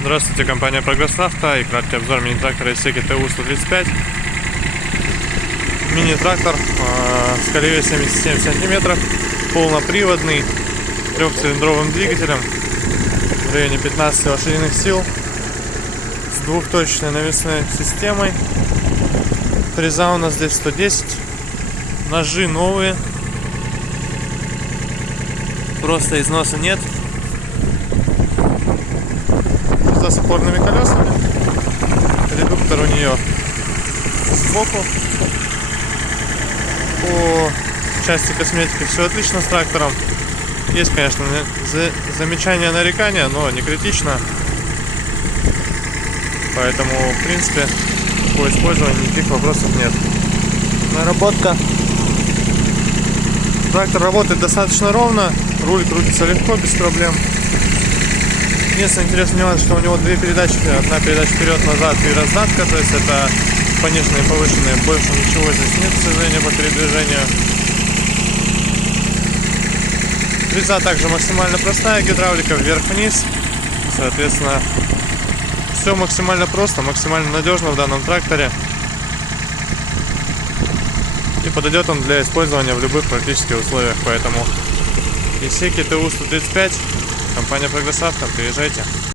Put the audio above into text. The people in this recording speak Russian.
Здравствуйте, компания Прогресс Авто и краткий обзор мини-трактора Исеки ТУ-135. Мини-трактор с колеей 77 сантиметров, полноприводный, трехцилиндровым двигателем в районе 15 лошадиных сил, с двухточечной навесной системой. Фреза у нас здесь 110, ножи новые, просто износа нет. С опорными колесами, редуктор у нее сбоку. По части косметики все отлично с трактором. Есть, конечно, замечания, нарекания, но не критично, поэтому в принципе по использованию никаких вопросов нет. Наработка. Трактор работает достаточно ровно, руль крутится легко, без проблем. Единственный интересный нюанс, что у него две передачи, одна передача вперед-назад и раздатка, то есть это пониженные и повышенные, больше ничего здесь нет, к сожалению, по передвижению. Фреза также максимально простая, гидравлика вверх-вниз, соответственно, все максимально просто, максимально надежно в данном тракторе. И подойдет он для использования в любых практически условиях, поэтому Исеки ТУ-135, компания Прогресс Авто, приезжайте.